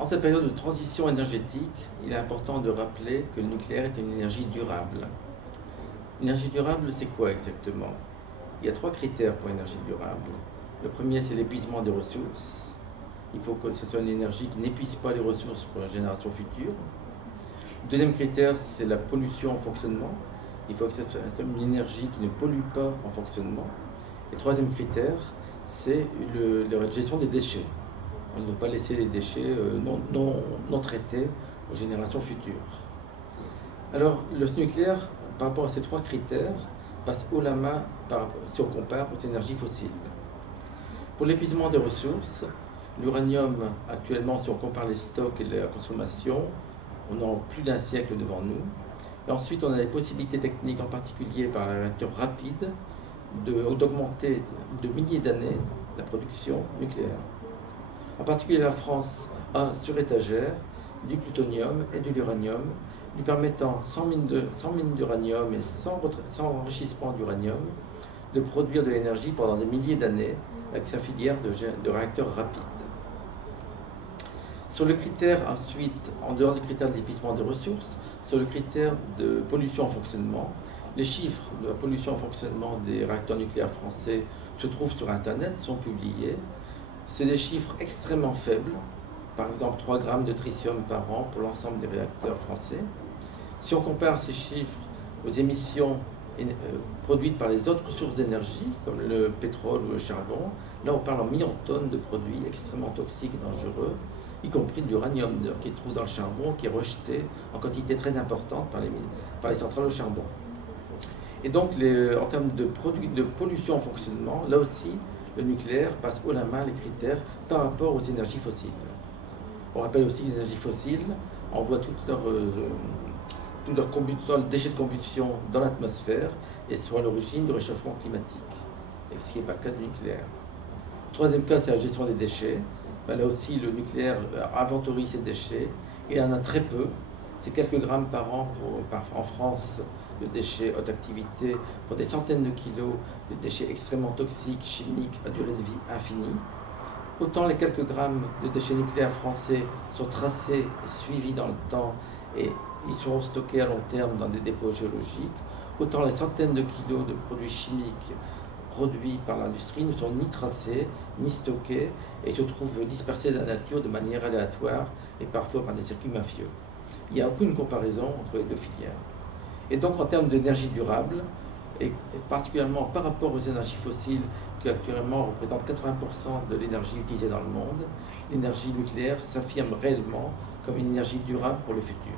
En cette période de transition énergétique, il est important de rappeler que le nucléaire est une énergie durable. L'énergie durable, c'est quoi exactement? Il y a 3 critères pour l'énergie durable. Le premier, c'est l'épuisement des ressources. Il faut que ce soit une énergie qui n'épuise pas les ressources pour la génération future. Le deuxième critère, c'est la pollution en fonctionnement. Il faut que ce soit une énergie qui ne pollue pas en fonctionnement. Et le troisième critère, c'est la gestion des déchets. On ne veut pas laisser les déchets non traités aux générations futures. Alors, le nucléaire, par rapport à ces 3 critères, passe haut la main si on compare aux énergies fossiles. Pour l'épuisement des ressources, l'uranium, actuellement, si on compare les stocks et la consommation, on a plus d'1 siècle devant nous. Et ensuite, on a les possibilités techniques, en particulier par la réacteur rapide, d'augmenter de milliers d'années la production nucléaire. En particulier, la France a sur étagère du plutonium et de l'uranium, lui permettant, sans mine d'uranium et sans enrichissement d'uranium, de produire de l'énergie pendant des milliers d'années avec sa filière de réacteurs rapides. Sur le critère ensuite, en dehors des critères d'épuisement des ressources, sur le critère de pollution en fonctionnement, les chiffres de la pollution en fonctionnement des réacteurs nucléaires français se trouvent sur Internet, sont publiés. C'est des chiffres extrêmement faibles, par exemple 3 grammes de tritium par an pour l'ensemble des réacteurs français. Si on compare ces chiffres aux émissions produites par les autres sources d'énergie, comme le pétrole ou le charbon, là on parle en millions de tonnes de produits extrêmement toxiques et dangereux, y compris de l'uranium qui se trouve dans le charbon, qui est rejeté en quantité très importante par les centrales au charbon. Et donc, en termes de pollution en fonctionnement, là aussi, le nucléaire passe haut la main les critères par rapport aux énergies fossiles. On rappelle aussi que les énergies fossiles envoient tous leurs déchets de combustion dans l'atmosphère et sont à l'origine du réchauffement climatique, et ce qui n'est pas le cas du nucléaire. Le troisième cas, c'est la gestion des déchets. Ben là aussi, le nucléaire inventorie ses déchets. Il en a très peu. C'est quelques grammes par an en France de déchets haute activité pour des centaines de kilos de déchets extrêmement toxiques, chimiques, à durée de vie infinie. Autant les quelques grammes de déchets nucléaires français sont tracés et suivis dans le temps et ils seront stockés à long terme dans des dépôts géologiques, autant les centaines de kilos de produits chimiques produits par l'industrie ne sont ni tracés, ni stockés et se trouvent dispersés dans la nature de manière aléatoire et parfois par des circuits mafieux. Il n'y a aucune comparaison entre les deux filières. Et donc en termes d'énergie durable, et particulièrement par rapport aux énergies fossiles qui actuellement représentent 80% de l'énergie utilisée dans le monde, l'énergie nucléaire s'affirme réellement comme une énergie durable pour le futur.